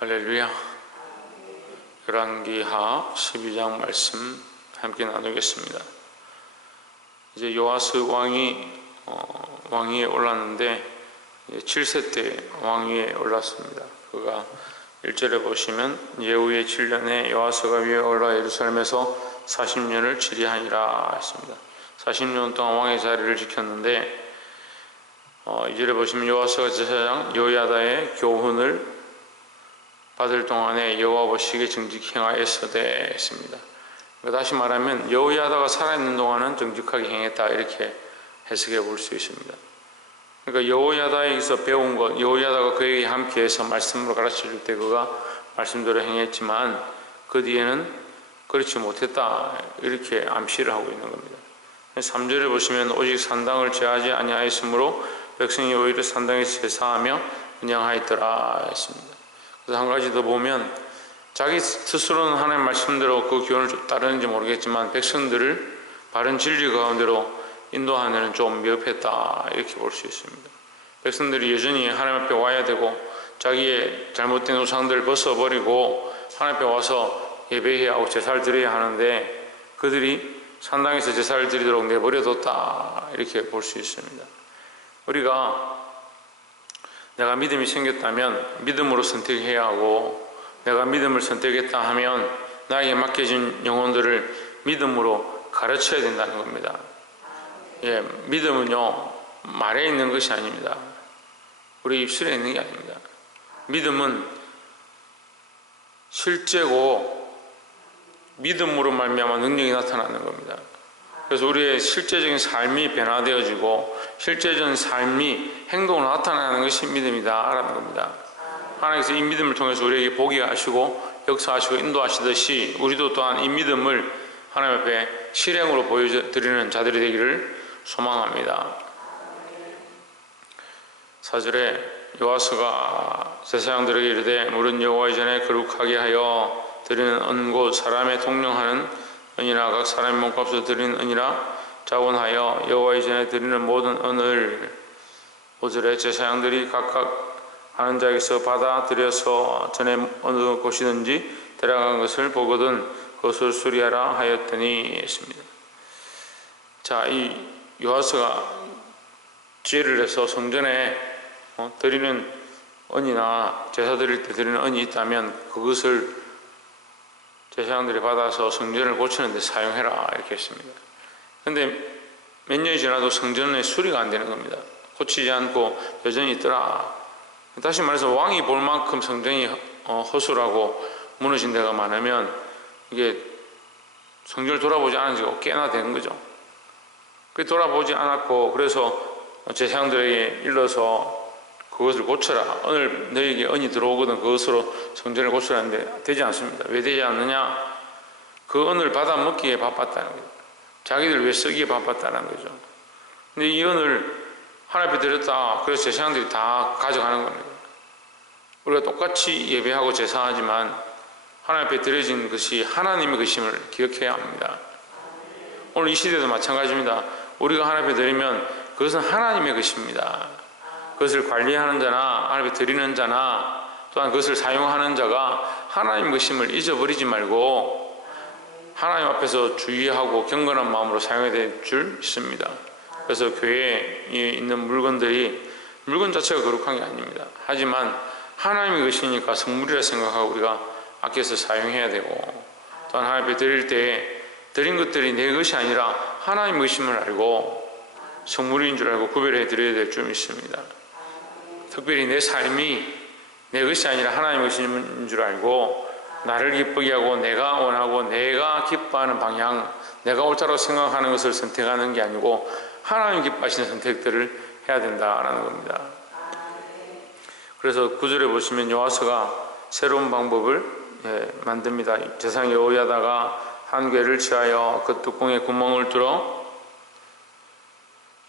할렐루야. 열왕기하 12장 말씀 함께 나누겠습니다. 이제 요아스 왕이 왕위에 올랐는데 7세 때 왕위에 올랐습니다. 그가 1절에 보시면 예후의 7년에 요아스가 위에 올라 예루살렘에서 40년을 치리하니라 했습니다. 40년 동안 왕의 자리를 지켰는데 2절에 보시면 요아스가 제사장 여호야다의 교훈을 받을 동안에 여호와 보시기에 정직히 행하였으되 했습니다. 다시 말하면 여호야다가 살아있는 동안은 정직하게 행했다, 이렇게 해석해 볼 수 있습니다. 그러니까 여호야다에게서 배운 것, 여호야다가 그에게 함께해서 말씀으로 가르쳐 줄 때 그가 말씀대로 행했지만 그 뒤에는 그렇지 못했다, 이렇게 암시를 하고 있는 겁니다. 3절에 보시면 오직 산당을 제하지 아니하였으므로 백성이 오히려 산당에서 제사하며 분향하였더라 했습니다. 그래서 한 가지 더 보면 자기 스스로는 하나님 말씀대로 그 교훈을 따르는지 모르겠지만 백성들을 바른 진리 가운데로 인도하는 데는 좀 미흡했다, 이렇게 볼 수 있습니다. 백성들이 여전히 하나님 앞에 와야 되고 자기의 잘못된 우상들을 벗어버리고 하나님 앞에 와서 예배해야 하고 제사를 드려야 하는데 그들이 산당에서 제사를 드리도록 내버려뒀다, 이렇게 볼 수 있습니다. 우리가 내가 믿음이 생겼다면 믿음으로 선택해야 하고, 내가 믿음을 선택했다 하면 나에게 맡겨진 영혼들을 믿음으로 가르쳐야 된다는 겁니다. 믿음은요, 말에 있는 것이 아닙니다. 우리 입술에 있는 게 아닙니다. 믿음은 실제고 믿음으로 말미암아 능력이 나타나는 겁니다. 그래서 우리의 실제적인 삶이 변화되어지고 실제적인 삶이 행동으로 나타나는 것이 믿음이다라는 겁니다. 하나님께서 이 믿음을 통해서 우리에게 보게 하시고 역사하시고 인도하시듯이 우리도 또한 이 믿음을 하나님 앞에 실행으로 보여드리는 자들이 되기를 소망합니다. 4절에 요아스가 제사장들에게 이르되 물은 여호와의 전에 거룩하게 하여 드리는 은 곧 사람의 통령하는 은이나 각 사람의 몸값으로 드리는 은이라 자원하여 여호와의 전에 드리는 모든 은을 5절에 제사장들이 각각 하는 자에게서 받아 들여서 전에 어느 곳이든지 데려간 것을 보거든 그것을 수리하라 하였더니 했습니다. 자, 이 요아스가 지혜를 내서 성전에 드리는 은이나 제사 드릴 때 드리는 은이 있다면 그것을 제사장들이 받아서 성전을 고치는 데 사용해라, 이렇게 했습니다. 그런데 몇 년이 지나도 성전의 수리가 안 되는 겁니다. 고치지 않고 여전히 있더라. 다시 말해서 왕이 볼 만큼 성전이 허술하고 무너진 데가 많으면 이게 성전을 돌아보지 않은 지가 꽤나 되는 거죠. 돌아보지 않았고 그래서 제사장들에게 일러서 그것을 고쳐라, 오늘 너에게 은이 들어오거든 그것으로 성전을 고쳐라는데 되지 않습니다. 왜 되지 않느냐? 그 은을 받아 먹기에 바빴다는 거죠. 자기들 왜 쓰기에 바빴다는 거죠. 근데 이 은을 하나님 앞에 드렸다, 그래서 제사장들이 다 가져가는 겁니다. 우리가 똑같이 예배하고 제사하지만 하나님 앞에 드려진 것이 하나님의 것임을 기억해야 합니다. 오늘 이 시대도 마찬가지입니다. 우리가 하나님 앞에 드리면 그것은 하나님의 것입니다. 그것을 관리하는 자나 하나님 앞에 드리는 자나 또한 그것을 사용하는 자가 하나님 것임을 잊어버리지 말고 하나님 앞에서 주의하고 경건한 마음으로 사용해야 될 줄 믿습니다. 그래서 교회에 있는 물건들이 물건 자체가 거룩한 게 아닙니다. 하지만 하나님의 것이니까 성물이라 생각하고 우리가 아껴서 사용해야 되고, 또한 하나님 앞에 드릴 때 드린 것들이 내 것이 아니라 하나님의 것임을 알고 성물인 줄 알고 구별해 드려야 될 줄 믿습니다. 특별히 내 삶이 내 것이 아니라 하나님의 것인 줄 알고 나를 기쁘게 하고 내가 원하고 내가 기뻐하는 방향, 내가 옳다고 생각하는 것을 선택하는 게 아니고 하나님 기뻐하시는 선택들을 해야 된다라는 겁니다. 그래서 9절에 보시면 요아스가 새로운 방법을 만듭니다. 제사장 여호야다가 한 궤를 취하여 그 뚜껑에 구멍을 뚫어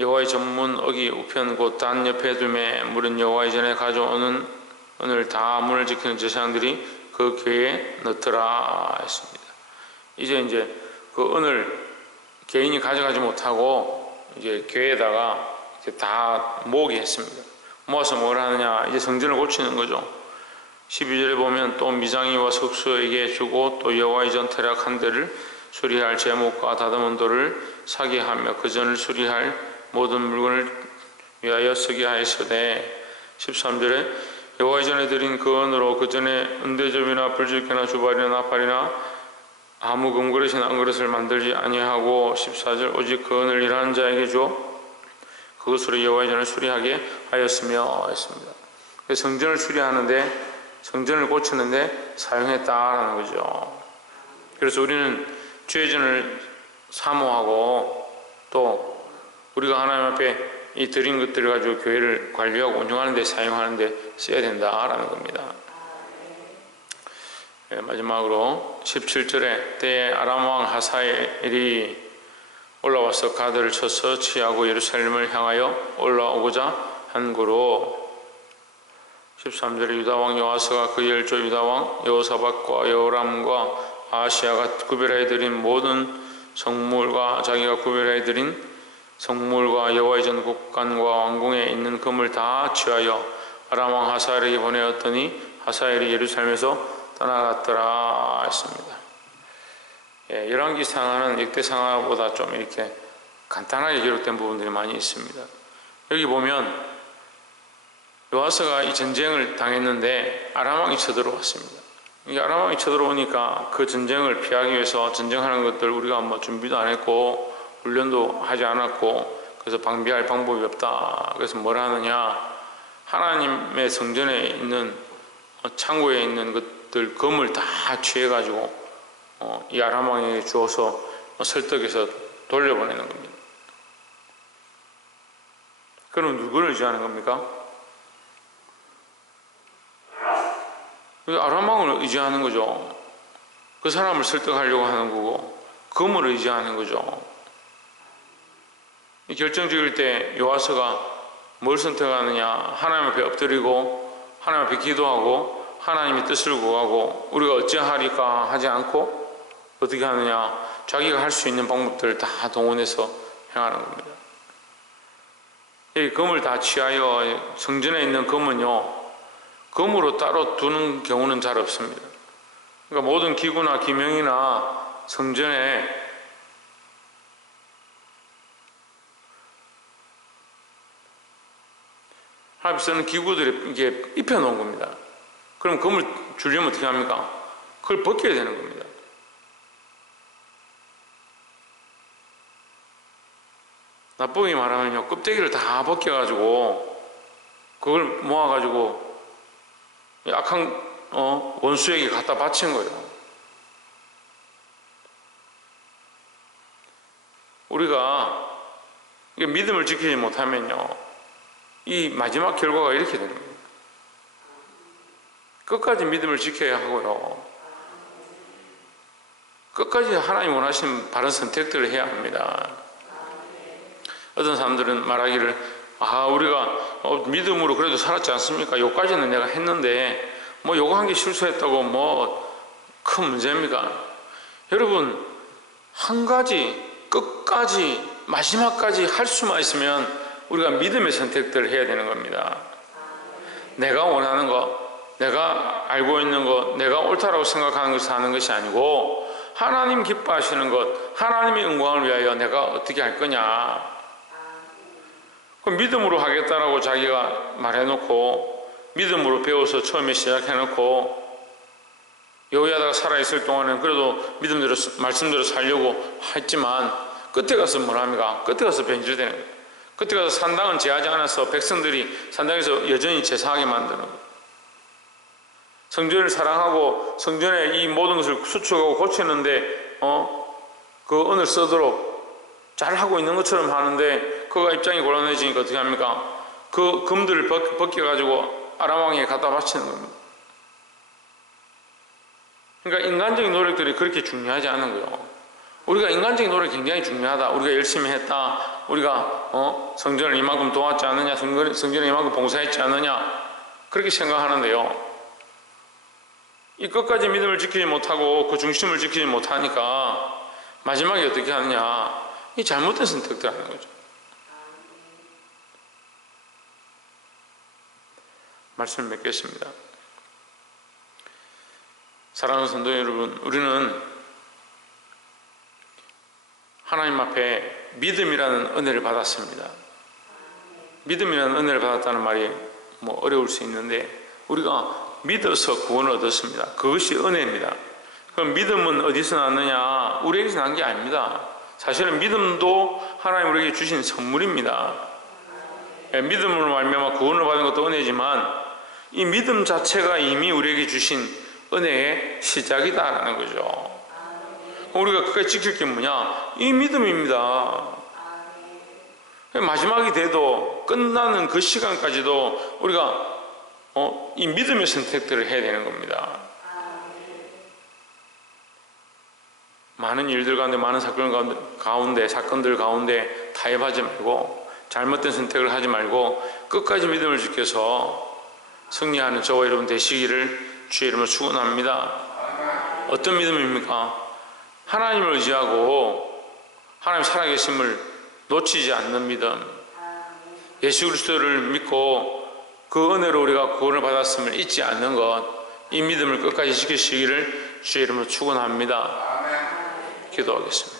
여호와의 전문 어기 우편 곧 단 옆에 두매 물은 여호와의 전에 가져오는 은을 다 문을 지키는 제사장들이 그 궤에 넣더라 했습니다. 이제 그 은을 개인이 가져가지 못하고 이제 궤에다가 이제 다 모으게 했습니다. 모아서 뭘 하느냐? 이제 성전을 고치는 거죠. 12절에 보면 또 미장이와 석수에게 주고 또 여호와의 전 태락 한 대를 수리할 제목과 다듬은 돌을 사게 하며 그 전을 수리할 모든 물건을 위하여 쓰게 하였으되 13절에 여호와의 전에 드린 그 은으로 그 전에 은대접이나 불질개나 주발이나 나팔이나 아무 금그릇이나 은그릇을 만들지 아니하고 14절 오직 그 은을 일하는 자에게 주어 그것으로 여호와의 전을 수리하게 하였으며 했습니다. 성전을 수리하는데 성전을 고치는데 사용했다라는 거죠. 그래서 우리는 주의 전을 사모하고 또 우리가 하나님 앞에 이 드린 것들을 가지고 교회를 관리하고 운영하는 데 사용하는 데 써야 된다라는 겁니다. 마지막으로 17절에 때에 아람 왕 하사엘이 올라와서 가드를 쳐서 취하고 예루살렘을 향하여 올라오고자 한 거로 13절에 유다왕 여아스가 그 열조 유다왕 여호사밧과 여호람과 아하시야가 구별하여 드린 모든 성물과 자기가 구별하여 드린 성물과 여호와의 전 국관과 왕궁에 있는 금을 다 취하여 아람 왕 하사엘에게 보내었더니 하사엘이 예루살렘에서 떠나갔더라 했습니다. 열왕기상하는 역대상하보다 좀 이렇게 간단하게 기록된 부분들이 많이 있습니다. 여기 보면 요아스가 이 전쟁을 당했는데 아람 왕이 쳐들어왔습니다. 이 아람 왕이 쳐들어오니까 그 전쟁을 피하기 위해서 전쟁하는 것들 우리가 뭐 준비도 안 했고 훈련도 하지 않았고 그래서 방비할 방법이 없다. 그래서 뭘 하느냐, 하나님의 성전에 있는 창고에 있는 것들 금을 다 취해가지고 이 아람 왕에게 주어서 설득해서 돌려보내는 겁니다. 그럼 누구를 의지하는 겁니까? 아람 왕을 의지하는 거죠. 그 사람을 설득하려고 하는 거고 금을 의지하는 거죠. 결정적일 때 요아스가 뭘 선택하느냐, 하나님 앞에 엎드리고 하나님 앞에 기도하고 하나님의 뜻을 구하고 우리가 어찌하리까 하지 않고 어떻게 하느냐, 자기가 할 수 있는 방법들을 다 동원해서 행하는 겁니다. 이 금을 다 취하여 성전에 있는 금은요, 금으로 따로 두는 경우는 잘 없습니다. 그러니까 모든 기구나 기명이나 성전에 하나님 쓰는 기구들이 이게 입혀놓은 겁니다. 그럼 금을 주려면 어떻게 합니까? 그걸 벗겨야 되는 겁니다. 나쁘게 말하면요, 껍데기를 다 벗겨가지고 그걸 모아가지고 악한 원수에게 갖다 바친 거예요. 우리가 믿음을 지키지 못하면요, 이 마지막 결과가 이렇게 되는 거예요. 끝까지 믿음을 지켜야 하고요, 끝까지 하나님 원하시는 바른 선택들을 해야 합니다. 어떤 사람들은 말하기를 우리가 믿음으로 그래도 살았지 않습니까? 요까지는 내가 했는데 뭐 요거 한 개 실수했다고 뭐 큰 문제입니까? 여러분, 한 가지 끝까지 마지막까지 할 수만 있으면 우리가 믿음의 선택들을 해야 되는 겁니다. 내가 원하는 것, 내가 알고 있는 것, 내가 옳다라고 생각하는 것을 하는 것이 아니고 하나님 기뻐하시는 것, 하나님의 영광을 위하여 내가 어떻게 할 거냐, 그 믿음으로 하겠다라고 자기가 말해놓고 믿음으로 배워서 처음에 시작해놓고 여호야다가 살아있을 동안은 그래도 믿음대로 말씀대로 살려고 했지만 끝에 가서 뭘 합니까? 끝에 가서 변질되는 거예요. 끝에 가서 산당은 제하지 않아서 백성들이 산당에서 여전히 제사하게 만드는 거예요. 성전을 사랑하고 성전에 이 모든 것을 수축하고 고치는데 그 은을 쓰도록 잘 하고 있는 것처럼 하는데 그가 입장이 곤란해지니까 어떻게 합니까? 그 금들을 벗겨가지고 아람 왕에게 갖다 바치는 겁니다. 그러니까 인간적인 노력들이 그렇게 중요하지 않은 거예요. 우리가 인간적인 노력이 굉장히 중요하다, 우리가 열심히 했다, 우리가 성전을 이만큼 도왔지 않느냐, 성전을 이만큼 봉사했지 않느냐, 그렇게 생각하는데요, 이 끝까지 믿음을 지키지 못하고 그 중심을 지키지 못하니까 마지막에 어떻게 하느냐, 이 잘못된 선택들 하는 거죠. 말씀을 맺겠습니다. 사랑하는 성도 여러분, 우리는 하나님 앞에 믿음이라는 은혜를 받았습니다. 믿음이라는 은혜를 받았다는 말이 어려울 수 있는데, 우리가 믿어서 구원을 얻었습니다. 그것이 은혜입니다. 그럼 믿음은 어디서 났느냐? 우리에게서 난 게 아닙니다. 사실은 믿음도 하나님 우리에게 주신 선물입니다. 믿음으로 말미암아 구원을 받은 것도 은혜지만, 이 믿음 자체가 이미 우리에게 주신 은혜의 시작이다라는 거죠. 우리가 끝까지 지킬 게 뭐냐? 이 믿음입니다. 마지막이 돼도, 끝나는 그 시간까지도 우리가 이 믿음의 선택들을 해야 되는 겁니다. 많은 일들 가운데, 많은 사건들 가운데 타협하지 말고, 잘못된 선택을 하지 말고 끝까지 믿음을 지켜서 승리하는 저와 여러분 되시기를 주의 이름으로 축원합니다. 어떤 믿음입니까? 하나님을 의지하고 하나님 살아계심을 놓치지 않는 믿음, 예수 그리스도를 믿고 그 은혜로 우리가 구원을 받았음을 잊지 않는 것, 이 믿음을 끝까지 지키시기를 주의 이름으로 축원합니다. 기도하겠습니다.